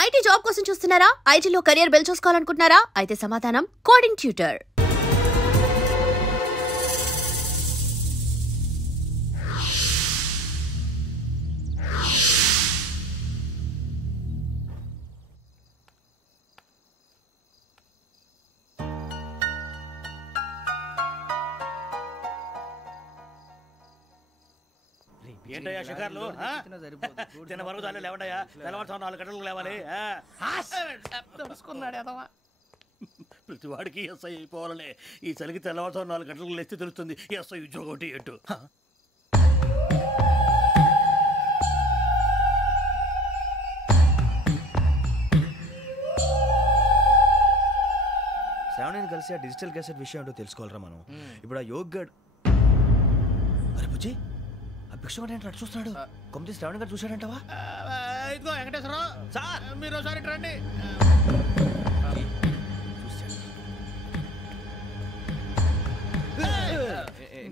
IT job కోసం చూస్తున్నారా? ఐటీలో కెరియర్ బిల్డ్ చేసుకోవాలనుకుంటున్నారా? అయితే సమాధానం కోడింగ్ ట్యూటర్. ఏంటయ్యా షికార్లు? తిన్న వరకు చాలు లేవండయ్యా. తెల్లవారుతో 4 గంటలకు లేవాలి. ప్రతి వాడికి ఎస్ఐ అయిపోవాలనే ఈ చలికి తెల్లవారుతో 4 గంటలకు లేస్తే తెలుస్తుంది ఎస్ఐ ఉద్యోగం ఒకటి ఎటు. శ్రావణిని కలిసి ఆ డిజిటల్ క్యాసెట్ విషయం ఏంటో తెలుసుకోవాలరా మనం. ఇప్పుడు ఆ యోగ్ గడ్ అరే బుజ్జి ఆ భిక్షం ఏంటో అటు చూస్తున్నాడు. కొమ్మిది శ్రావణి గారు చూశాడంటవా? ఇదిగో వెంకటేశ్వరరావు సార్, మీరు ఒకసారి రండి.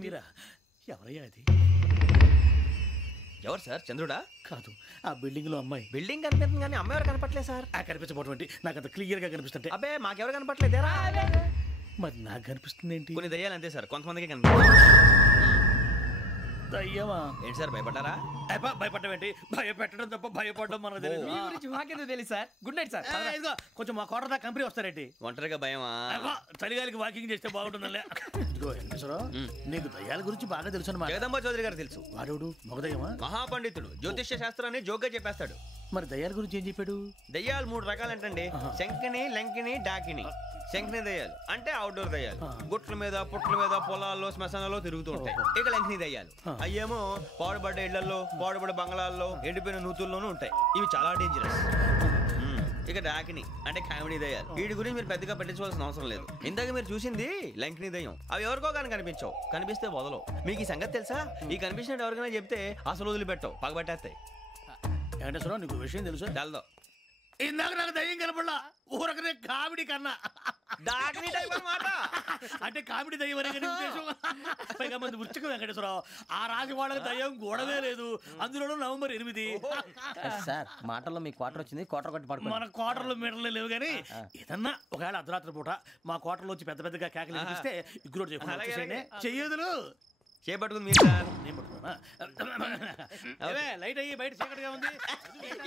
మీరా? ఎవరయ్యా అది? ఎవరు సార్? చంద్రుడా? కాదు, ఆ బిల్డింగ్ లో అమ్మాయి. బిల్డింగ్ కనిపిస్తుంది కానీ అమ్మాయి ఎవరు కనపట్లేదు సార్. కనిపించబోటువంటి నాకు అంత క్లియర్ గా కనిపిస్తుంటే. అబ్బే మాకెవరు కనపట్లేదేరా? మరి నాకు కనిపిస్తుంది ఏంటి? కొన్ని దయ్యాలు అంతే సార్, కొంతమందికి కనిపిస్తుంది. దయ్యమా? ఏంటి సార్ భయపడ్డారా? భయపడడం ఏంటి? భయపెట్టడం తప్ప భయపడడం మనకు తెలియదు. మీ గురించి మాకెందుకు తెలుసు సార్? Good night sir. ఇదిగో కొంచెం మా కోట దాకా కంపెనీ వస్తారేంటి? ఒంటరిగా భయమా? చలిగాలికి వాకింగ్ చేస్తే బాగుంటుందిలే. ఇదిగో వెంకటేశ్వరరావు, నీకు దయ్యాల గురించి బాగా తెలుసు అన్నమాట. జగదంబ చౌదరి గారు తెలుసు. వాడు మగదయ్యమా? మహాపండితుడు, జ్యోతిష్య శాస్త్రాన్ని జోగ్గా చెప్పేస్తాడు. మరి దయ్యాల గురించి ఏం చెప్పాడు? దయ్యాలు 3 రకాలంటండి. శంకిని, లంకిని, డాకిని. శంకిని దయ్యాలు అంటే అవుట్డోర్ దయ్యాలు, గుట్ల మీద పుట్ల మీద పొలాల్లో శ్మశానాల్లో తిరుగుతూ ఉంటాయి. ఇక లంకిని దయ్యాలు అయ్యేమో పాడుబడ్డ ఇళ్లలో, పాడుబడ్డ బంగ్లాల్లో, ఎండిపోయిన నూతుల్లోనూ ఉంటాయి. ఇవి చాలా డేంజరస్. ఇక డాకిని అంటే కామెడీ దయ్యాలు. వీటి గురించి మీరు పెద్దగా పట్టించుకోవాల్సిన అవసరం లేదు. ఇందాక మీరు చూసింది లంకిని దయ్యం. అవి ఎవరికో కానీ కనిపించవు, కనిపిస్తే వదలవు. మీకు ఈ సంగతి తెలుసా? ఈ కనిపించినట్టు ఎవరికైనా చెప్తే అసలు వదిలిపెట్టవు, పగబట్టేస్తాయి. వెంకటేశ్వరరావు, నీకు విషయం తెలుసు? తెల్దో. ఇందాక నాకు దయ్యం కనపడలా, ఊరకనే కామెడీ కన్నా. డాకిని టైప్ అన్నమాట. అంటే కామెడీ దయ్యం అనే ఉద్దేశం. పైగా మంది ఉచ్చకం వెంకటేశ్వరరావు. ఆ రాజు వాళ్ళకి దయ్యం గోడవే లేదు, అందులోనూ నవంబర్ 8. సార్ మాటల్లో మీ క్వార్టర్ వచ్చింది, క్వార్టర్ కొట్టి పడుకో. మన క్వార్టర్లో మీటర్లు లేవు కానీ ఏదన్నా ఒకవేళ అర్ధరాత్రి పూట మా క్వార్టర్లో వచ్చి పెద్ద పెద్దగా కేకలు వినిపిస్తే ఇగ్గురు చెయ్యదులు చేపట్టుకుంది మీరు సార్. నేను పట్టుకున్నా. లైట్ అయ్యి బయట చీకటిగా ఉంది.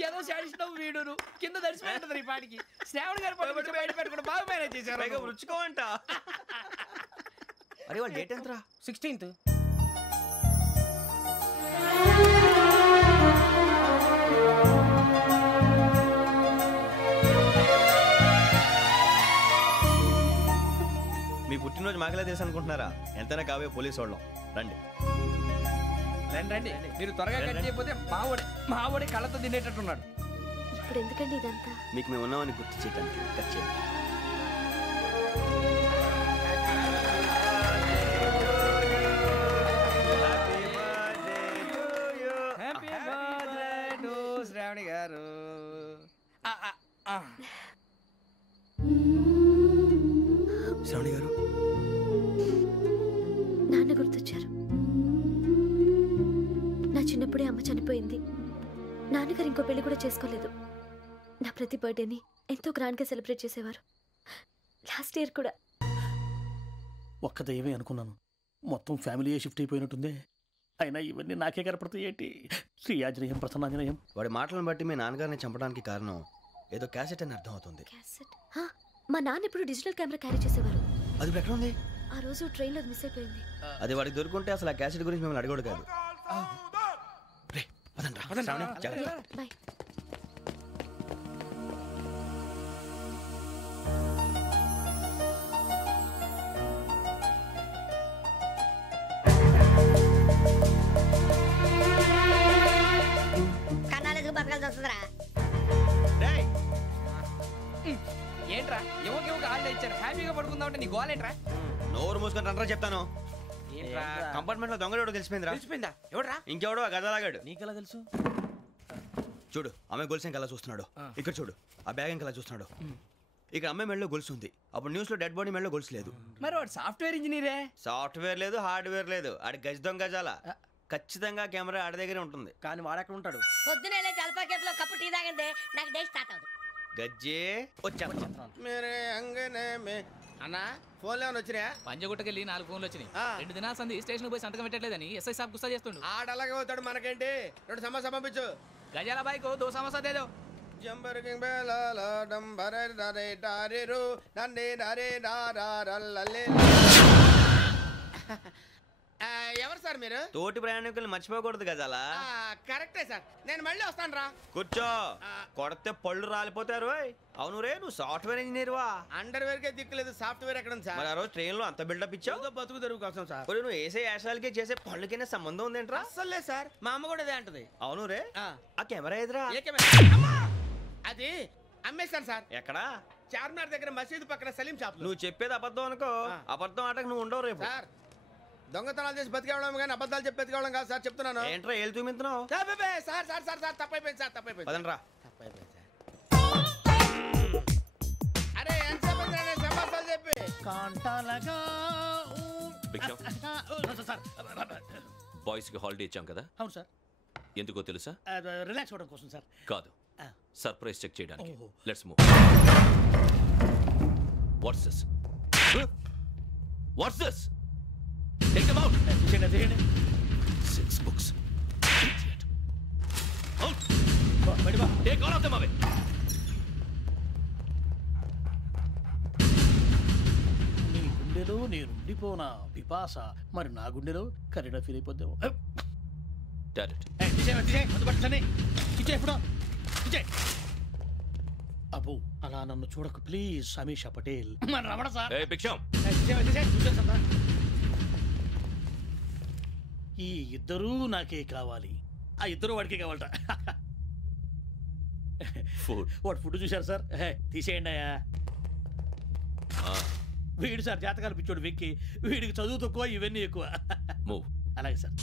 ఏదో శాడిస్తున్నావు వీడును కింద దర్శనం ఈ పాటికి. శ్రావణ్ గారు పట్టుకొచ్చి బయట పెట్టుకుంటే బాగా మేనేజ్ చేశారు. పైగా రుచుకోమంట. అరే వాళ్ళ డేట్ ఎంతరా? 16th. మీ పుట్టినరోజు మాకలే తెలుసు అనుకుంటున్నారా? ఎంతైనా కావే పోలీసు వాళ్ళం. రండి రండి, మీరు త్వరగా కట్ చేయకపోతే మావడి కళ్ళతో తినేటట్టున్నాడు. ఇప్పుడు ఎందుకండి ఇదంతా? మీకు మేము ఉన్నామని గుర్తు చేయడానికి కట్ చేయండి. హ్యాపీ బర్త్డే టు శ్రావణి గారు. శ్రావణి గారు నాన్న గుర్తొచ్చారు. నా చిన్నప్పుడే అమ్మ చనిపోయింది. నాన్నగారు ఇంకో పెళ్లి కూడా చేసుకోలేదు. నా ప్రతి బర్త్డేని ఎంతో గ్రాండ్గా సెలబ్రేట్ చేసేవారు. లాస్ట్ ఇయర్ కూడా. ఒక్క దయ్యమే అనుకున్నాను, మొత్తం ఫ్యామిలీయే షిఫ్ట్ అయిపోయినట్టుందే. అయినా ఇవన్నీ నాకే కనపడతాయి ఏంటి? శ్రీ ఆంజనేయం ప్రసన్నాంజనేయం. వాడి మాటలను బట్టి మీ నాన్నగారిని చంపడానికి కారణం ఏదో క్యాసెట్ అని అర్థం అవుతుంది. క్యాసెట్? మా నాన్న ఇప్పుడు డిజిటల్ కెమెరా క్యారీ చేసేవారు. అది ఇప్పుడు ఎక్కడ ఉంది? ఆ రోజు ట్రైన్లో మిస్ అయిపోయింది. అది వాడికి దొరుకుంటే అసలు ఆ క్యాసెట్ గురించి మిమ్మల్ని అడగడు కాదు. బాయ్. ఏంట్రా యువక హాలిడే ఇచ్చారు, హ్యాపీగా పడుకుందాం అంటే నీ గోల్ ఏంట్రా? నోరు మూసుకొని రండ్రా చెప్తాను. కంపార్ట్మెంట్ లో దొంగడు తెలిసిపోయిందిరా. తెలిసిపోయిందా? ఎవడ్రా? ఇంకెవడో ఆ గదలాగాడు. నీకెలా తెలుసు? చూడు అమ్మాయి గొలుసు ఇంకలా చూస్తున్నాడు. ఇక్కడ చూడు ఆ బ్యాగ్ ఇంకలా చూస్తున్నాడు. ఇక్కడ అమ్మాయి మెడలో గొలుసు ఉంది. అప్పుడు న్యూస్ లో డెడ్ బాడీ మెడలో గొలుసు లేదు. మరి వాడు సాఫ్ట్వేర్ ఇంజనీరే. సాఫ్ట్వేర్ లేదు, హార్డ్వేర్ లేదు. ఆడి గజ దొంగ గజాల. ఖచ్చితంగా కెమెరా ఆడ దగ్గరే ఉంటుంది. కానీ వాడెక్కడ ఉంటాడు? పొద్దునే లేచి అల్ఫా కేఫ్ లో కప్పు టీ తాగిందే నాకు డే స్టార్ట్ అవుతుంది. గజ్జే వచ్చా మేరే అంగనే మే అన్నా ఫోన్లో ఏమైనా వచ్చినాయా? పంజగుట్టకెళ్ళి 4 ఫోన్లు వచ్చినాయి. ఆ. 2 దినాల సంది స్టేషన్ పోయి సంతకం పెట్టలేదని ఎస్ఐ సాబ్ గుస్తా చేస్తుండు. ఆడలాగే పోతాడు, మనకేంటి? 2 సమస్య పంపించు. గజాల బైక్ 2 సమోసా దేదో. జంబరకింగ్ బేలాల డంబరే డరే డారిరు నన్నే డరే డారల్లలే. ఎవరు సార్ మీరు? తోటి ప్రయాణికులు మర్చిపోకూడదు గజాలా. కరెక్టే సార్, నేను మళ్ళీ వస్తాను రా. కూర్చో, కొడితే పళ్ళు రాలిపోతారు. అవును రే, నువ్వు సాఫ్ట్వేర్ ఇంజనీర్ వా? అండర్వేర్ కే దిక్కులేదు, సాఫ్ట్వేర్ ఎక్కడ ఉంది సార్? మరి ఆ రోజు ట్రైన్ లో అంత బిల్డప్ ఇచ్చావు. ఏదో బతుకు తెరుగు కోసం సార్. ఒరేయ్, నువ్వు వేసే యాశాలకి చేసే పళ్ళకైనా సంబంధం ఉందేంట్రా? అస్సలు లేదు సార్, మా అమ్మ కూడా అదే అంటది. అవును రే, ఆ. ఆ కెమెరా ఎదురా? ఏ కెమెరా? అమ్మా! అది అమ్మేశాను సార్. ఎక్కడా? చార్మినార్ దగ్గర మసీదు పక్కన సలీం షాప్. నువ్వు చెప్పేది అబద్ధం అనుకో. ఆ. అబద్ధం ఆటకు నువ్వు ఉండవు రేపు. సార్, దొంగతనాలు చేసి బతికేవడం కానీ అబద్ధాలు చెప్పి బతికేవడం కాదు సార్, చెప్తున్నాను. ఏంట్రా ఏళ్ళు చూపించినావు? సార్ సార్ సార్ సార్ తప్పైపోయింది సార్, తప్పైపోయింది. పదండ్రా. తప్పైపోయింది సార్. అరే ఎంతసేపు సమాసాలు చెప్పి కాంటాలగా భిక్షం, సార్. బాయ్స్ కి హాలిడే ఇచ్చాం కదా, అవును సార్, ఎందుకో తెలుసా? రిలాక్స్ అవ్వడం కోసం సార్. కాదు, సర్ప్రైజ్ చెక్ చేయడానికి. ఓహో. Let's move. What's this? What's this? Take them out. తీయండి. 6 books. Idiot. Out. బయట బా. Take all of them away. నీ గుండెలో నేను ఉండిపోనా పిపాస, మరి నా గుండెలో కరీడా ఫీల్ అయిపోద్దాము. Direct. అబ్బో, అలా నన్ను చూడకు please Sameesha Patel. Ramana sir. Hey, భిక్షం. ఈ ఇద్దరూ నాకే కావాలి, ఆ ఇద్దరు వాడికే కావాలట. Food. వాడు ఫుడ్ చూశారు సార్. తీసేయండి అయ్యా. వీడు సార్ జాతకాలు పిచ్చోడు వెక్కి, వీడికి చదువు తక్కువ, ఇవన్నీ ఎక్కువ. Move. అలాగే సార్.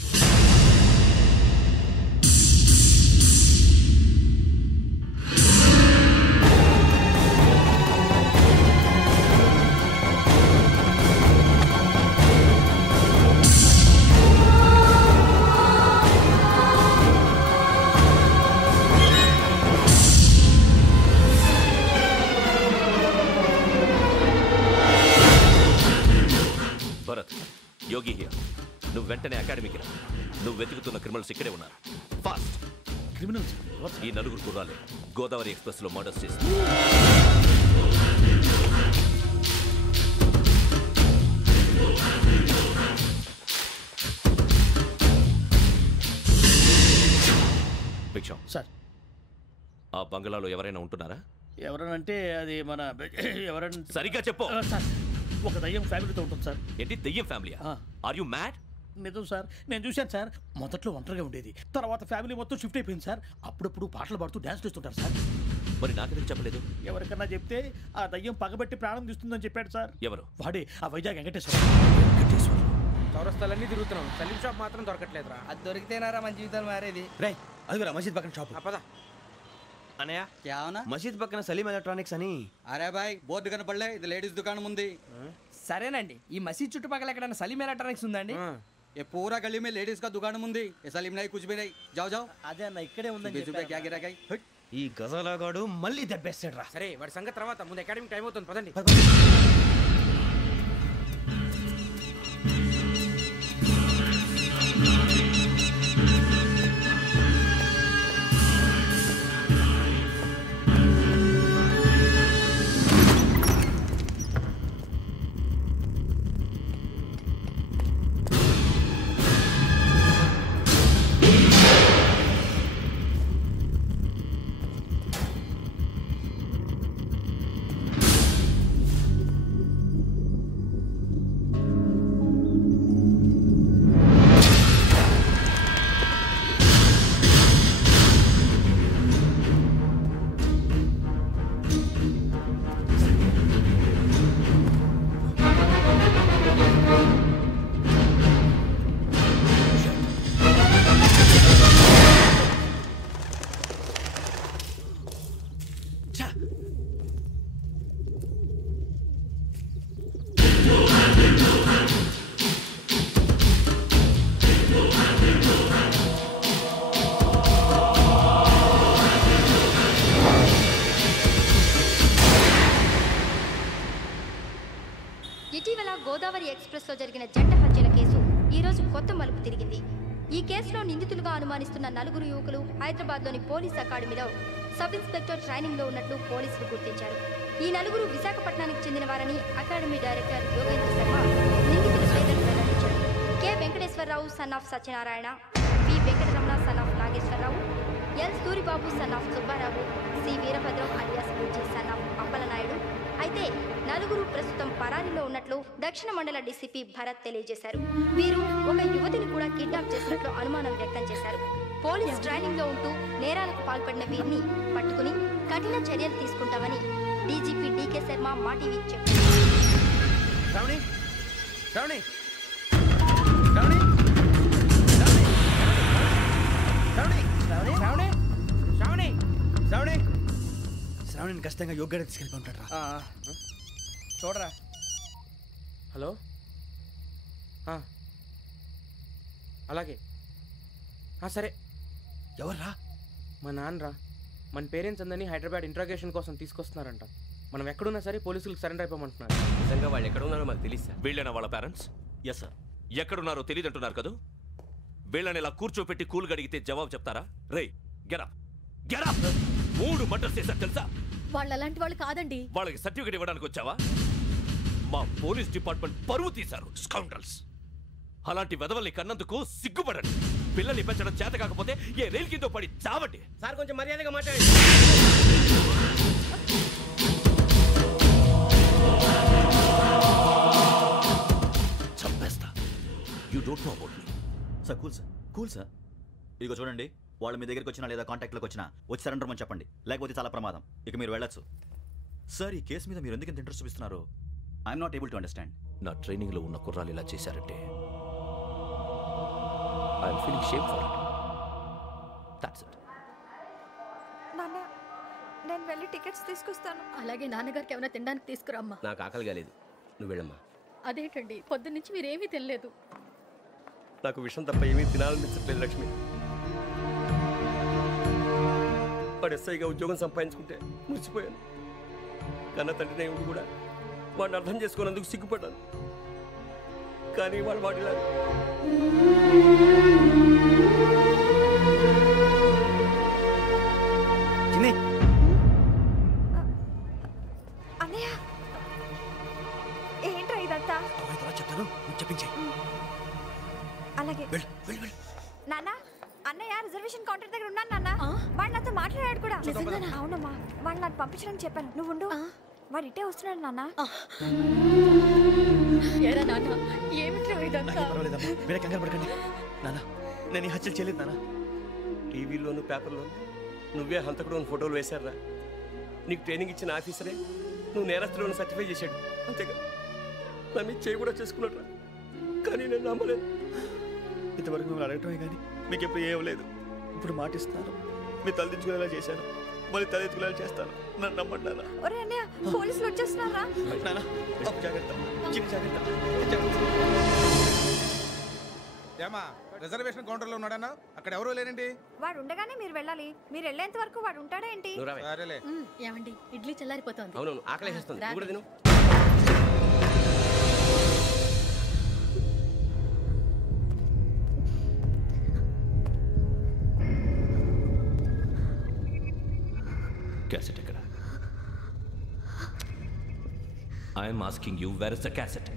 Bharat, Yogi here. నువ్వు వెంటనే అకాడమీకి రా. నువ్వు వెతుకుతున్న క్రిమినల్స్ ఇక్కడే ఉన్నారు. ఫాస్ట్. క్రిమినల్స్ ఈ నలుగురు కుర్రాలే గోదావరి ఎక్స్ప్రెస్ లో మర్డర్స్ చేసి భిక్షం సార్. ఆ బంగ్లాలో ఎవరైనా ఉంటున్నారా? ఎవరనంటే అది మన ఎవరంటే సరిగ్గా చెప్పు. సార్, ఒక దయ్యం ఫ్యామిలీతో ఉంటుంది సార్. ఏంటి దెయ్యం ఫ్యామిలీ? Are you mad? నిజం సార్, నేను చూశాను సార్. మొదట్లో ఒంటరిగా ఉండేది, తర్వాత ఫ్యామిలీ మొత్తం షిఫ్ట్ అయిపోయింది సార్. అప్పుడప్పుడు పాటలు పాడుతూ డ్యాన్స్ చేస్తుంటారు సార్. మరి నాకెందుకు చెప్పలేదు? ఎవరికన్నా చెప్తే ఆ దయ్యం పగబెట్టి ప్రాణం తీస్తుందని చెప్పాడు సార్. ఎవరు? వాడే ఆ వైజాగ్ వెంకటేశ్వర. చౌరస్తాలన్నీ తిరుగుతున్నాం, సలీం షాప్ మాత్రం దొరకట్లేదురా. అది దొరికితేనారా మన జీవితాలు మారేది. రేయ్, అదిగురా మసీద్ పక్కన షాప్. పద. అనయ్య, क्या होना? మసీద్ పక్కన సలీం ఎలక్ట్రానిక్స్ అని. అరే బాయ్, బోర్డు కనపడలే, ఇది లేడీస్ దుకాణం ఉంది. సరేనండి, ఈ మసీద్ చుట్టుపక్కల ఎక్కడైనా సలీం ఎలక్ట్రానిక్స్ ఉందండి? ये पूरा गली में लेडीज का दुकान मुंदी, ये सलीम नहीं कुछ भी नहीं. जाओ जाओ. అదే అన్న ఇక్కడే ఉందని 20 रुपए क्या गिरा गई? ఈ గజాలగాడు మళ్ళీ దెబ్బేస్తాడు రా. సరే వాడి సంగతి తర్వాత, ముందు అకాడమిక్ టైం అవుతుంది, పదండి. గోదావరి ఎక్స్ప్రెస్లో జరిగిన జంట హత్యల కేసు ఈరోజు కొత్త మలుపు తిరిగింది. ఈ కేసులో నిందితులుగా అనుమానిస్తున్న 4 యువకులు హైదరాబాద్లోని పోలీస్ అకాడమీలో సబ్ ఇన్స్పెక్టర్ ట్రైనింగ్లో ఉన్నట్లు పోలీసులు గుర్తించారు. ఈ 4 విశాఖపట్నానికి చెందిన వారని అకాడమీ డైరెక్టర్ యోగేంద్ర శర్మ నిందితుల పేర్లను వెల్లడించారు. K Venkateswararao son of Satyanarayana, P Venkataramana son of Nageswararao, L Suribabu son of Subbarao, C Veerabhadram alias Bujji son of Appalanaidu. అయితే 4 ప్రస్తుతం పరారీలో ఉన్నట్లు దక్షిణ మండల డీసీపీ భరత్ తెలియజేశారు. వీరు ఒక యువతిని కూడా కిడ్నాప్ చేసినట్లు అనుమానం వ్యక్తం చేశారు. పోలీస్ ట్రైనింగ్ లో ఉంటూ నేరాలకు పాల్పడిన వీరిని పట్టుకుని కఠిన చర్యలు తీసుకుంటామని డీజీపీ డీకే శర్మ మా టీవీకి చెప్పారు. శ్రావణి శ్రావణి శ్రావణి శ్రావణి శ్రావణి శ్రావణి శ్రావణి శ్రావణిని ఖచ్చితంగా యోగ్యత తీసుకెళ్ళి ఉంటాడు రా. చూడరా. హలో, అలాగే సరే. ఎవర్రా? మా నాన్నరా. మన పేరెంట్స్ అందరినీ హైదరాబాద్ ఇంట్రాగేషన్ కోసం తీసుకొస్తున్నారంట. మనం ఎక్కడున్నా సరే పోలీసులకు సరెండర్ అయిపోమంటున్నారు. నిజంగా వాళ్ళు ఎక్కడ ఉన్నారో మాకు తెలియదు సార్. వీళ్ళైనా వాళ్ళ పేరెంట్స్? Yes sir. ఎక్కడున్నారో తెలియదు అంటున్నారు కదా. వీళ్ళని ఇలా కూర్చోపెట్టి కూల్ గడిగితే జవాబు చెప్తారా? రే గెటప్ గెటప్. 3 మర్డర్స్ చేశారు తెలుసా? వాళ్ళు అలాంటి వాళ్ళు కాదండి. వాళ్ళకి సర్టిఫికేట్ ఇవ్వడానికి వచ్చావా? మా పోలీస్ డిపార్ట్మెంట్ పరువు తీశారు స్కౌండ్రల్స్. అలాంటి వెధవల్ని కన్నందుకు సిగ్గుపడండి. పిల్లల్ని పెంచడం చేత కాకపోతే ఏ రైలు కింద పడి చావండి. సార్ కొంచెం మర్యాదగా మాట్లాడండి. చంపేస్తా. You don't know about me. Sir cool sir. ఇదిగో చూడండి, వాళ్ళు మీ దగ్గరికి వచ్చినా లేదా కాంటాక్ట్లోకి వచ్చినా వచ్చి సరెండర్ అని చెప్పండి, లేకపోతే చాలా ప్రమాదం. ఇక మీరు వెళ్ళొచ్చు. సార్, ఈ కేసు మీద మీరు ఎందుకు ఇంత ఇంట్రెస్ట్ చూపిస్తున్నారు? I'm not able to understand. నా ట్రైనింగ్లో ఉన్న కుర్రాలు ఇలా చేశారంటే I'm feeling shame for it. That's it. నాన్న, నేను వెళ్ళి టికెట్స్ తీసుకొస్తాను. అలాగే నాన్నగారికి ఏమైనా తినడానికి తీసుకురామ్మా. నాకు ఆకలి కాలేదు, నువ్వు వెళ్ళమ్మా. అదేంటండి, పొద్దున్నుంచి మీరేమీ తినలేదు. నాకు విషయం తప్ప ఏమీ తినాలనిపించట్లేదు లక్ష్మి. వాడు ఎస్ఐగా ఉద్యోగం సంపాదించుకుంటే మురిసిపోయాను. కన్న తండ్రినే ఉండి కూడా వాడిని అర్థం చేసుకున్నందుకు సిగ్గుపడ్డాను. కానీ వాడిలా అన్నయ్య, ఏంట్రా ఇదంతా? చెప్తాను, చెప్పించే. అలాగే నాన్న, అన్నయ్య రిజర్వేషన్ కౌంటర్ దగ్గర ఉన్నాను నాన్న. వాడు నాతో మాట్లాడాడు కూడా. అవునమ్మా, వాడు నాకు పంపించడం చెప్పాను. నువ్వు ఉండు, వాడు ఇట్టే వస్తున్నాడు నాన్న. మీరే కంగారు పడకండి నాన్న. నేను ఈ హత్యలు చేయలేదు నాన్న. టీవీలోను పేపర్లోను నువ్వే హంతకుడు అని ఫోటోలు వేశారా? నీకు ట్రైనింగ్ ఇచ్చిన ఆఫీసరే నువ్వు నేరస్తులను సర్టిఫై చేశాడు. అంతేగా, నా మీద చేయి కూడా చేసుకున్నాడు. కానీ నేను నమ్మలేదు. ఇంతవరకు మిమ్మల్ని అడగటమే కానీ మీకు ఎప్పుడు ఏమలేదు. ఇప్పుడు మాటిస్తున్నాను, మీ తలదించుకునేలా చేశాను, మళ్ళీ తలెత్తుకునేలా చేస్తాను. నన్ను నమ్మండి నాన్న. ఒరే అన్నయ్య, పోలీసులు వచ్చేస్తున్నారా? నాన్న జాగ్రత్త, చిన్న జాగ్రత్త. ఏమా రిజర్వేషన్ కౌంటర్లో ఉన్నాడన్నా? అక్కడ ఎవరూ లేనండి. వాడు ఉండగానే మీరు వెళ్ళాలి. మీరు వెళ్ళేంత వరకు వాడు ఉంటాడా ఏంటి? సరేలే. ఏమండి, ఇడ్లీ చల్లారిపోతుంది. అవును, ఆకలేస్తుంది. నువ్వు కూడా తిను. క్యాసెట్ ఎక్కడ? I'm asking you, where is the cassette?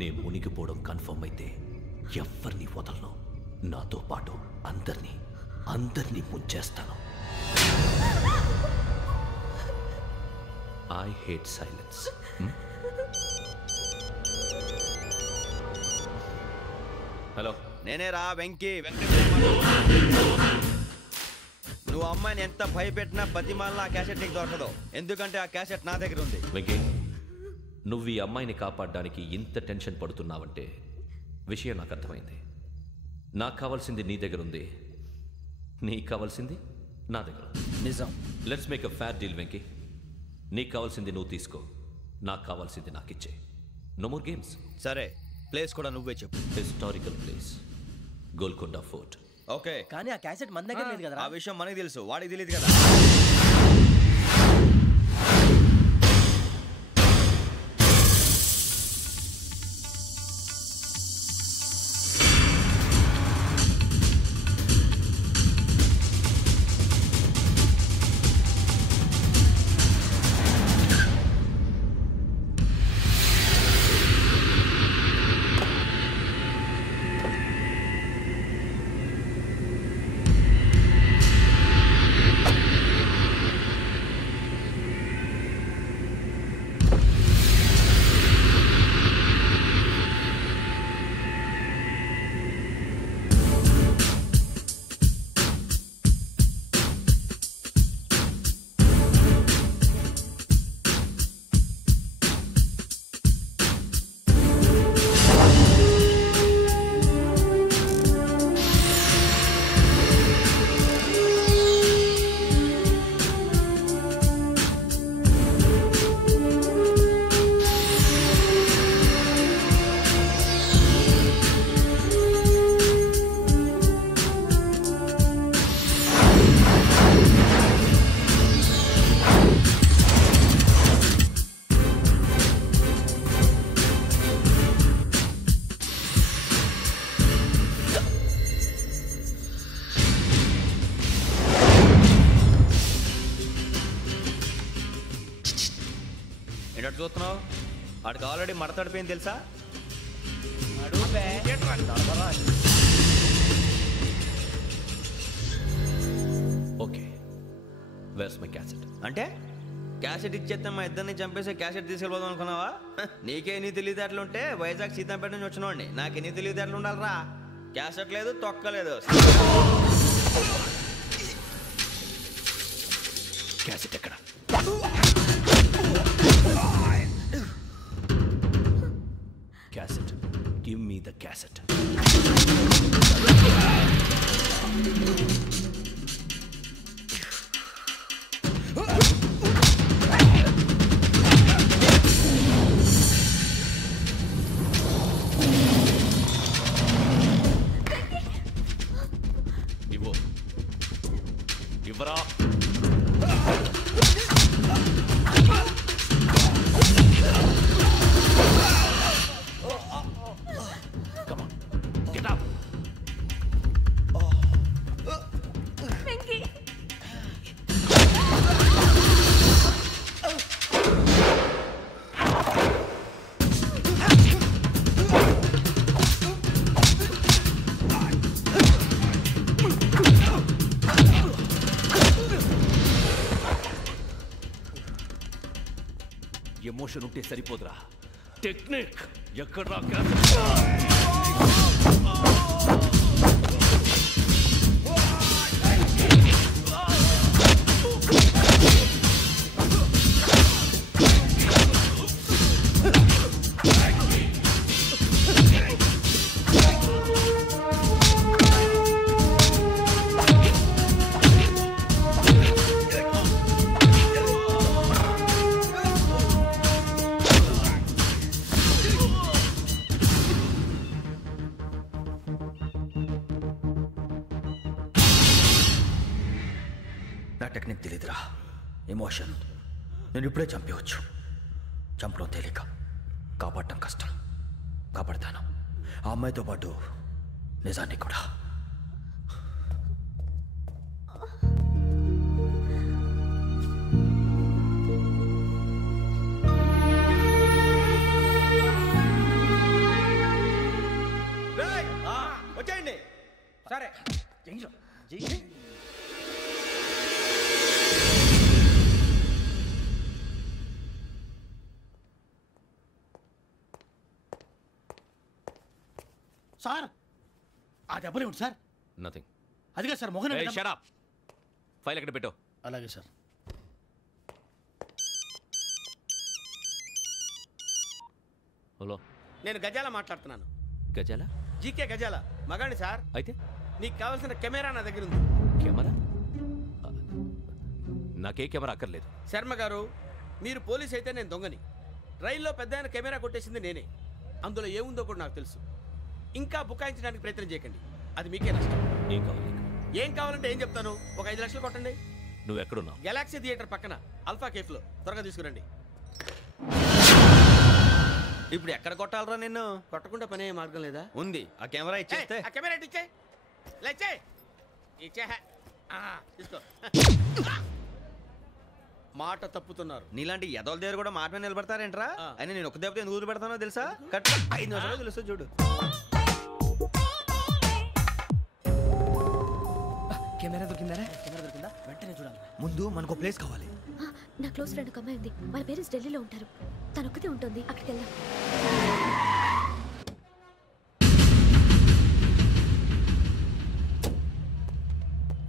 నే మునిగిపోవడం కన్ఫర్మ్ అయితే ఎవ్వరిని వదలను. నాతో పాటు అందరినీ ముంచేస్తాను. I hate silence. హలో, నేనే రా వెంకీ. నువ్వు అమ్మాయిని ఎంత భయపెట్టినా బతిమాలినా ఆ క్యాసెట్ నీకు దొరకదు. ఎందుకంటే ఆ క్యాసెట్ నా దగ్గర ఉంది. వెంకీ, నువ్వు ఈ అమ్మాయిని కాపాడడానికి ఇంత టెన్షన్ పడుతున్నావంటే విషయం నాకు అర్థమైంది. నాకు కావాల్సింది నీ దగ్గర ఉంది, నీకు కావాల్సింది నా దగ్గర. నిజం. Let's make a fair deal Venky. నీకు కావాల్సింది నువ్వు తీసుకో, నాకు కావాల్సింది నాకు ఇచ్చే. No more games. సరే, ప్లేస్ కూడా నువ్వే చెప్పు. Historical place, Golconda fort. Okay, కానీ ఆ క్యాసెట్ మన దగ్గర లేదు కదా. ఆ విషయం మనకి తెలుసు, వాడికి తెలియదు కదా. ఏంటంటే చూస్తున్నావు? వాడికి ఆల్రెడీ మడతడిపోయింది తెలుసా? Okay, where's my cassette? అంటే క్యాసెట్ ఇచ్చేస్తే మా ఇద్దరిని చంపేసి క్యాసెట్ తీసుకెళ్ళిపోదాం అనుకున్నావా? నీకే ఎన్ని తెలివితేటలు ఉంటే వైజాగ్ సీతంపేట నుంచి వచ్చినోండి. నాకు ఎన్ని తెలివితేటలు ఉండాలరా? క్యాసెట్ లేదు, తొక్కలేదు. క్యాసెట్ ఎక్కడ? Cassette, give me the cassette. ఇవ్వు, ఇవ్వరా. ఎమోషన్ ఉంటే సరిపోదురా, టెక్నిక్ ఎక్కడ్రా? నా టెక్నిక్ తెలీదురా, ఎమోషన్. నేను ఇప్పుడే చంపేవచ్చు. చంపడం తేలిక, కాపాడటం కష్టం. కాపాడతాను ఆ అమ్మాయితో పాటు నిజాన్ని కూడా. వచ్చేయండి. సరే సార్, ఆ దెబ్బలు ఏమిటి సార్? నథింగ్. అదిగా sir Mohan. Shut up. File ఎక్కడ పెట్టు? అలాగే సార్. హలో, నేను గజాల మాట్లాడుతున్నాను. గజాల? జీకే గజాల మగాండి సార్. అయితే నీకు కావాల్సిన కెమెరా నా దగ్గర ఉంది. కెమెరా? నాకే కెమెరా అక్కర్లేదు. శర్మ గారు, మీరు పోలీస్ అయితే నేను దొంగని. రైల్లో పెద్ద ఆయన కెమెరా కొట్టేసింది నేనే. అందులో ఏముందో కూడా నాకు తెలుసు. ఇంకా బుకాయించడానికి ప్రయత్నం చేయకండి, అది మీకే నష్టం. ఏం కావాలి? ఏం కావాలంటే ఏం చెప్తాను. ఒక 5 లక్షలు కొట్టండి. నువ్వు ఎక్కడున్నావు? గెలాక్సీ థియేటర్ పక్కన అల్ఫా కేఫ్లో. త్వరగా తీసుకురండి. ఇప్పుడు ఎక్కడ కొట్టాలరా నిన్ను? కొట్టకుండా పనే మార్గం లేదా? ఉంది. ఆ కెమెరా ఇచ్చేస్తే. ఆ కెమెరా ఇచ్చే లేచే ఇచ్చే తీసుకో. మాట తప్పుతున్నారు. నీలాంటి ఎదల దగ్గర కూడా మాట మీద నిలబడతారేంట్రా? అయినా నేను ఒక దెబ్బతో ఎందుకు పెడతానో తెలుసా? కరెక్ట్ 5 నిమిషాలు తెలుసు చూడు. కెమెరా దొరికిందా? వెంటనే చూడాలి. ముందు మనకు ప్లేస్ కావాలి. నా క్లోజ్ ఫ్రెండ్ ఒక అమ్మాయి ఉంది. వాళ్ళ పేరెంట్స్ ఢిల్లీలో ఉంటారు. తను ఒక్కతే ఉంటుంది. అక్కడికి వెళ్దాం.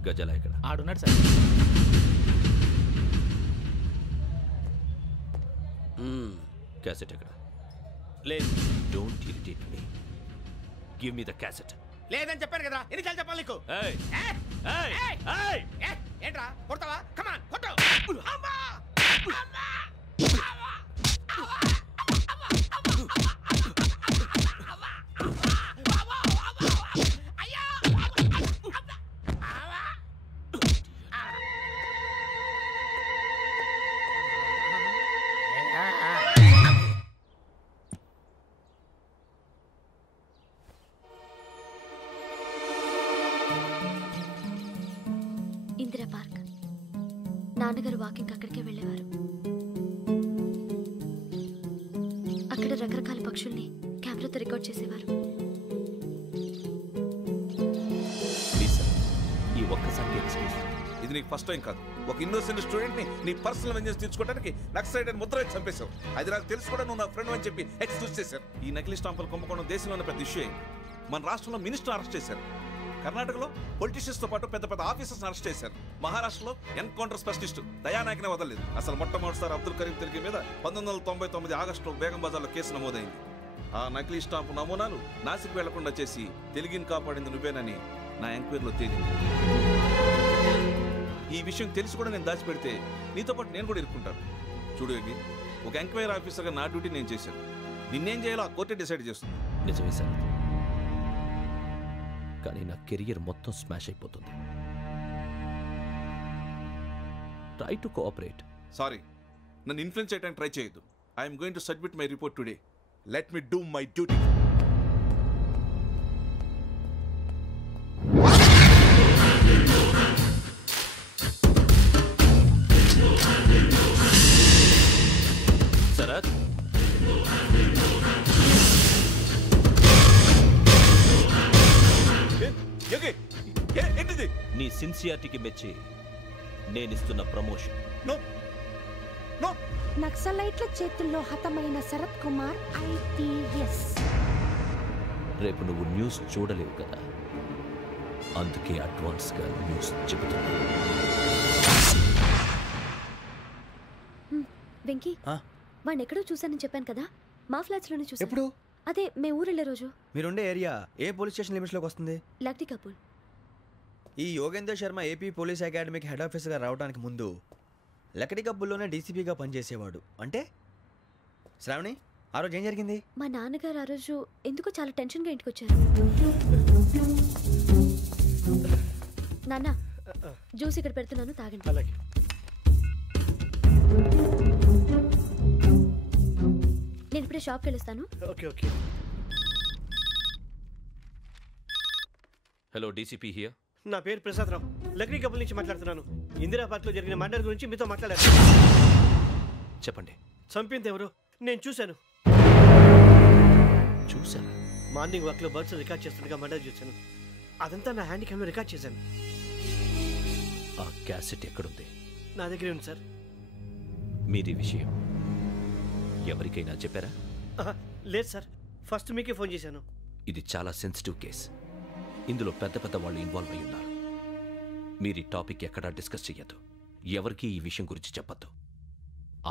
గజాల ఇక్కడ ఆడున్నాడు సార్. క్యాసెట్ ఎక్కడ? లేదు. Don't irritate me. Give me the cassette. లేదని చెప్పాను కదా, ఎన్నిసార్లు చెప్పాలి నీకు? ఏంట్రా కొడతావా? కమాన్ కొట్టు. ఇందిరా పార్క్. నాన్నగారు వాకింగ్ అక్కడికే వెళ్ళేవారు. రకరకాల పక్షుల్ని కెమెరాతో రికార్డ్ చేసేవారు. ఈ ఒక్కసారి ఎక్స్క్యూజ్. ఇది నీకు ఫస్ట్ టైం కాదు. ఒక ఇన్నోసెంట్ స్టూడెంట్ ని నీ పర్సనల్ వెంజెన్స్ తీర్చుకోవడానికి నక్సలైట్ అని ముద్ర వేసి చంపేశావు. అది నాకు తెలుసు కూడా నువ్వు నా ఫ్రెండ్ అని చెప్పి ఎక్స్క్యూజ్ చేశారు. ఈ నకిలీ స్టాంపులు కుంభకోణం దేశంలోనే పెద్ద ఇష్యూ అయింది. మన రాష్ట్రంలో మినిస్టర్ అరెస్ట్ చేశారు. కర్ణాటకలో పొలిటీషియన్స్ తో పాటు పెద్ద పెద్ద ఆఫీసర్స్ అరెస్ట్ చేశారు. మహారాష్ట్రలో ఎన్కౌంటర్ స్పెషలిస్ట్ దయానాయకనే వదలలేదు. అసలు మొట్టమొదటిసారి అబ్దుల్ కరీం తిరిగి మీద 1999 ఆగస్టులో బేగం బజార్లో కేసు నమోదైంది. ఆ నకిలీ స్టాంపు నమూనాలు నాసిక్ వెళ్లకుండా చేసి తెలుగుని కాపాడింది నువ్వేనని నా ఎంక్వైరీలో తేలింది. ఈ విషయం తెలిసి కూడా నేను దాచిపెడితే నీతో పాటు నేను కూడా ఇరుక్కుంటాను. చూడు యోగి, ఒక ఎంక్వైరీ ఆఫీసర్గా నా డ్యూటీ నేను చేశాను. నిన్నేం చేయాలో ఆ కోర్టే డిసైడ్ చేస్తుంది. నిజమే సార్, కానీ నా కెరియర్ మొత్తం స్మాష్ అయిపోతుంది. Try to cooperate. సారీ, నన్ను ఇన్ఫ్లుయెన్స్ చేయడానికి ట్రై చేయొద్దు. I'm going to submit my report today. Let me do my duty. Sharath, ఏంటిది? నీ సిన్సియారిటీకి మెచ్చి నేనిస్తున్న ప్రమోషన్. నక్సలైట్ల చేతుల్లో హతమైన శరత్ కుమార్ IPS. రేపు నువ్వు న్యూస్ చూడలేవు కదా, అందుకే అడ్వాన్స్ గా న్యూస్ చెబుతున్నా. వెంకీ, వాడిని ఎక్కడో చూశానని చెప్పాను కదా, మా ఫ్లాట్స్ లోనే చూసాను. ఎప్పుడు? అదే మే ఊరు వెళ్ళే రోజు. మీరుండే ఏరియా ఏ పోలీస్ స్టేషన్ లిమిట్స్ లోకి వస్తుంది? లక్టీ కపూర్. ఈ యోగేందర్ శర్మ ఏపీ పోలీస్ అకాడమీకి హెడ్ ఆఫీసర్గా రావడానికి ముందు లకడి కబ్బుల్లోనే డీసీపీగా పనిచేసేవాడు. అంటే శ్రావణి, ఆ రోజు ఏం జరిగింది? మా నాన్నగారు ఆ రోజు ఎందుకో చాలా టెన్షన్గా ఇంటికి వచ్చారు. నాన్న, జ్యూస్ ఇక్కడ పెడుతున్నాను, తాగండి. అలాగే. నేను ఇప్పుడే షాప్కి వెళ్ళొస్తాను. Okay okay. Hello, DCP here. నా పేరు ప్రసాదరావు, లక్డీ కపుల్ నుంచి మాట్లాడుతున్నాను. ఇందిరా పార్క్ లో జరిగిన మర్డర్ గురించి మీతో మాట్లాడారు. చెప్పండి. చంపింది ఎవరు? నేను చూశాను. చూశాను? మార్నింగ్ వాక్ లో బర్డ్స్ రికార్డ్ చేస్తుండగా మర్డర్ చూశాను. అదంతా నా హ్యాండ్ క్యామ్ లో రికార్డ్ చేశాను. ఆ క్యాసెట్ ఎక్కడుంది? నా దగ్గరే ఉంది సార్. మీరు ఈ విషయం ఎవరికైనా చెప్పారా? లేదు సార్, ఫస్ట్ మీకే ఫోన్ చేశాను. ఇది చాలా సెన్సిటివ్ కేస్. ఇందులో పెద్ద పెద్ద వాళ్ళు ఇన్వాల్వ్ అయి ఉన్నారు. మీరు ఈ టాపిక్ ఎక్కడా డిస్కస్ చెయ్యొద్దు. ఎవరికి ఈ విషయం గురించి చెప్పొద్దు.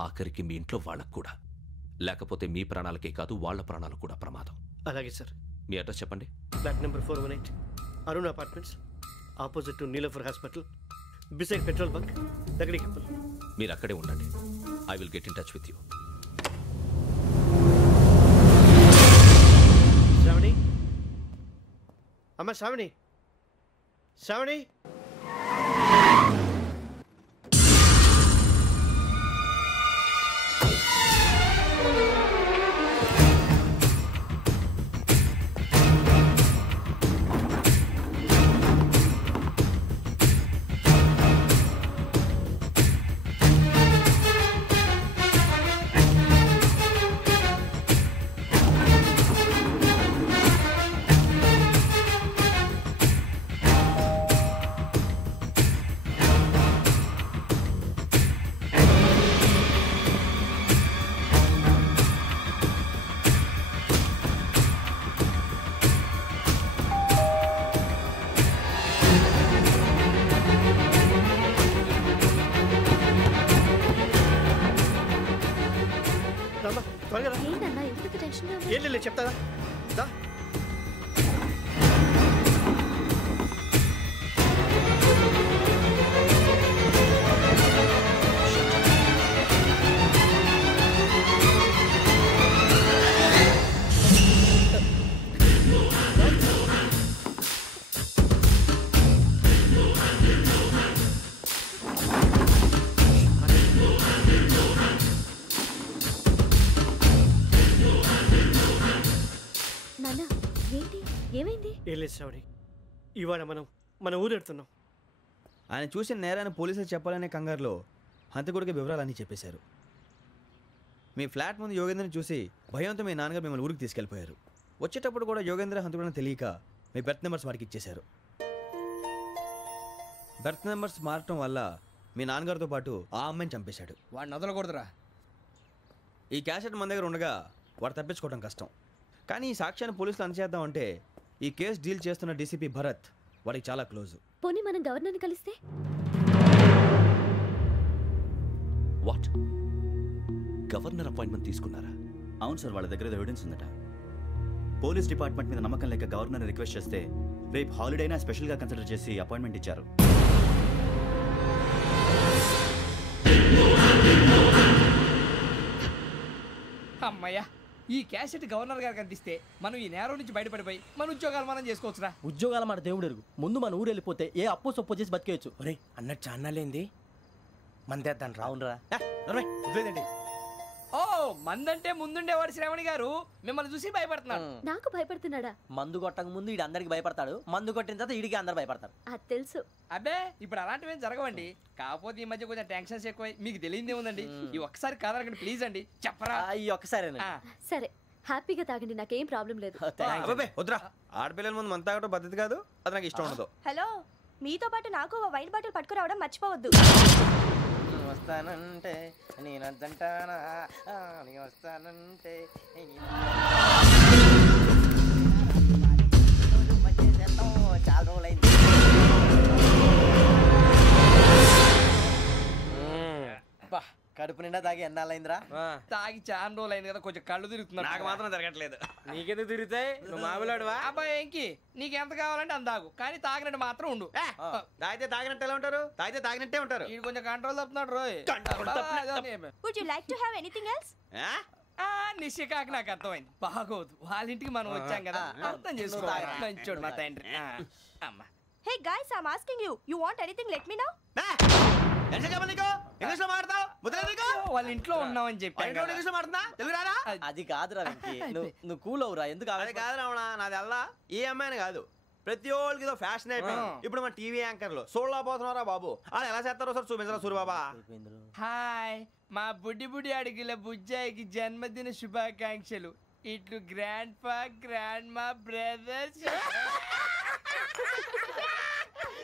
ఆఖరికి మీ ఇంట్లో వాళ్ళకు కూడా. లేకపోతే మీ ప్రాణాలకే కాదు, వాళ్ళ ప్రాణాలు కూడా ప్రమాదం. అలాగే సార్. మీ అడ్రస్ చెప్పండి. Flat number 418, Arun apartments, opposite to Niloufer hospital, beside petrol bunk, Lakdikapul. మీరు అక్కడే ఉండండి. I will get in touch with you. Shravani, అమ్మ శ్రావణి, శ్రావణి. ఏంటన్నా ఎందుకు టెన్షన్? ఏం లేదు, చెప్తారా? ఏం లేదు శ్రావణి, ఇవాళ మన ఊరు ఎడుతున్నాం. ఆయన చూసిన నేరాన్ని పోలీసులు చెప్పాలనే కంగారులో హంతకుడికి వివరాలన్నీ చెప్పేశారు. మీ ఫ్లాట్ ముందు యోగేంద్రని చూసి భయంతో మీ నాన్నగారు మిమ్మల్ని ఊరికి తీసుకెళ్ళిపోయారు. వచ్చేటప్పుడు కూడా యోగేంద్ర హంతకుడని తెలియక మీ బెర్త్ నెంబర్స్ వాడికి ఇచ్చేశారు. బెర్త్ నెంబర్స్ మారటం వల్ల మీ నాన్నగారితో పాటు ఆ అమ్మాయిని చంపేశాడు. వాడిని వదలకూడదురా. ఈ క్యాసెట్ మన దగ్గర ఉండగా వాడు తప్పించుకోవడం కష్టం. కానీ ఈ సాక్ష్యాన్ని పోలీసులు అందజేద్దామంటే ఈ కేసు డీల్ చేస్తున్న డీసీపీ భరత్ వాడికి చాలా క్లోజ్. పోనీ మనం గవర్నర్ని కలిస్తే? వాట్? గవర్నర్ అపాయింట్మెంట్ తీసుకున్నారా? అవును సార్, వాళ్ళ దగ్గర ఎవిడెన్స్ ఉందట. పోలీస్ డిపార్ట్మెంట్ మీద నమ్మకం లేక గవర్నర్ రిక్వెస్ట్ చేస్తే రేపు హాలిడేనా స్పెషల్గా కన్సిడర్ చేసి అపాయింట్మెంట్ ఇచ్చారు. అమ్మయ్యా, ఈ క్యాసెట్ గవర్నర్ గారికి అందిస్తే మనం ఈ నేరం నుంచి బయటపడిపోయి మన ఉద్యోగాలు మనం చేసుకోవచ్చురా. ఉద్యోగాల మాట దేవుడు ఎరుగు. ముందు మన ఊరు వెళ్ళిపోతే ఏ అప్పు సొప్పు చేసి బతికేయచ్చు. ఒరే అన్నట్టు చాన్నాలేంది మందేద్దాను రావునరా. ఓ మందంటే ముందుండేవాడు శ్రావణి గారు మిమ్మల్ని చూసి భయపడుతున్నాడు. నాకు భయపడుతున్నాడా? మందు కొట్టక ముందు ఈడు అందరికి భయపడతాడు, మందు కొట్టిన తర్వాత ఈడికి అందరు భయపడతారు. అది తెలుసు. అబ్బే ఇప్పుడు అలాంటివేం జరగవండి. కాకపోతే ఈ మధ్య కొంచెం టెన్షన్స్ ఎక్కువై మీకు తెలియదే ఉందండి. ఈ ఒక్కసారి కాదనకండి ప్లీజ్ అండి, చెప్పరా? ఈ ఒక్కసారి సరే హ్యాపీగా తాగండి, నాకేం ప్రాబ్లం లేదు. అబ్బాబే వద్దురా, ఆడపిల్లల ముందు మంత తాగడం పద్ధతి కాదు, అది నాకు ఇష్టం ఉండదు. హలో, మీతో పాటు నాకు ఓ వైన్ బాటిల్ పట్టుకురావడం మర్చిపోవద్దు. వస్తానంటే నేనంటానా, వస్తానంటే చాలా రోజులైంది. కడుపు నిండా తాగి ఎన్నాళ్ళైందిరా? తాగి చాలా రోజులు అయింది కదా, కొంచెం కళ్ళు తిరుగుతున్నాడు. నాకు మాత్రం జరగట్లేదు. నీకెందుకు తిరుగుతాయి? నువ్వు మామిలాడువా? అబ్బాయి ఏంకి నీకు ఎంత కావాలంటే అంత తాగు, కానీ తాగినట్టు మాత్రం ఉండు. తాగితే తాగినట్టు ఎలా ఉంటారు? తాగితే తాగినట్టే ఉంటారు. ఇది కొంచెం కంట్రోల్ తప్పుతున్నాడు రోయ్. Would you like to have anything else? నిశ్చికాకి నాకు అర్థమైంది. బాగోదు, వాళ్ళ ఇంటికి మనం వచ్చాం కదా, అర్థం చేసుకోవాలి. మంచోడు మా తండ్రి. అమ్మా hey guys, I am asking you, you want anything let me know. English లో మాట్లాడతావు? వాళ్ళ ఇంట్లో ఉన్నామని చెప్పి ఇంగ్లీష్ లో మాట్లాడుతున్నా, తెలుగు రాదా? అది కాదురా వెంకీ, నువ్వు కూల్ అవురా. ఎందుకు? అది కాదు రావణా, నాది అల్లా ఈ అమ్మాయిని కాదు, ప్రతి ఒక్కరికి ఇదో ఫ్యాషన్ అయిపోయింది. ఇప్పుడు మన టీవీ యాంకర్లు సోళ్ళ పోతున్నారా బాబు, వాళ్ళు ఎలా చేస్తారో సార్ చూపించరా సూరిబాబా. హాయ్, మా బుడ్డి బుడి అడిగిల బుజ్జాయికి జన్మదిన శుభాకాంక్షలు. ఇట్లు గ్రాండ్ ఫా గ్రాండ్ మా బ్రదర్స్.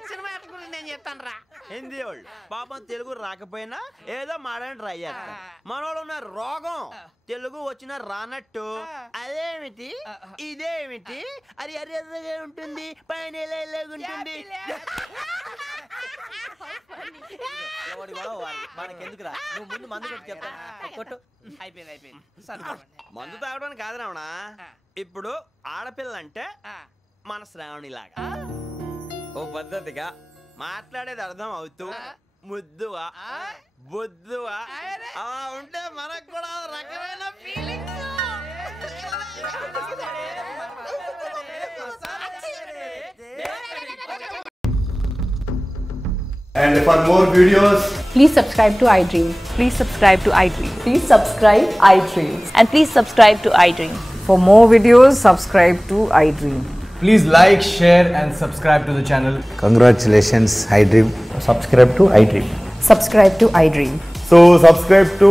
సినిమా గురించి నేను చెప్తాను రా. హిందీ వాళ్ళు పాపం తెలుగు రాకపోయినా ఏదో మాడని ట్రై చేస్తారు. మనోళ్ళు ఉన్న రోగం తెలుగు వచ్చిన రానట్టు అదేమిటి ఇదేమిటి అది అరిగా ఉంటుంది, పైన ఉంటుంది. మనకెందుకురా, నువ్వు ముందు మందు కొట్టి చెప్తా. కొట్టు. అయిపోయింది. మందు తాగడానికి కాదు రావణా, ఇప్పుడు ఆడపిల్ల అంటే మన శ్రావణిలాగా ఓ పద్ధతిగా మాట్లాడేది అర్థం అవుతూ ముద్దువా బొద్దువా అలా ఉంటే మనకు కూడా రకమైన feelings. And for more videos, please subscribe to iDream. Please subscribe to iDream. Please subscribe iDream. And please subscribe to iDream. For more videos, subscribe to iDream. please like, share and subscribe to the channel. Congratulations, iDream. Subscribe to iDream. Subscribe to iDream. So subscribe to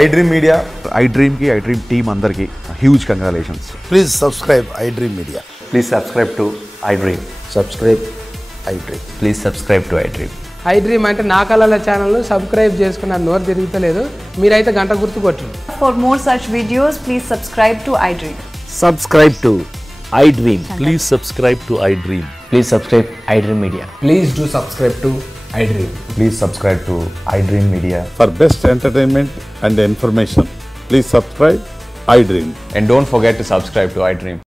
iDream Media. iDream ki iDream team andarki huge congratulations. Please subscribe iDream Media. Please subscribe to iDream. Subscribe iDream. Please subscribe to iDream. iDream అంటే నా కళల channel subscribe చేసుకున్న నోరు తిరుగుతలేదు, మీరైతే గంట గుర్తు కొట్టండి. For more such videos, please subscribe to iDream. Subscribe to iDream. Please subscribe to iDream. Please subscribe iDream Media. Please do subscribe to iDream. Please subscribe to iDream Media. For best entertainment and information, please subscribe iDream. And don't forget to subscribe to iDream.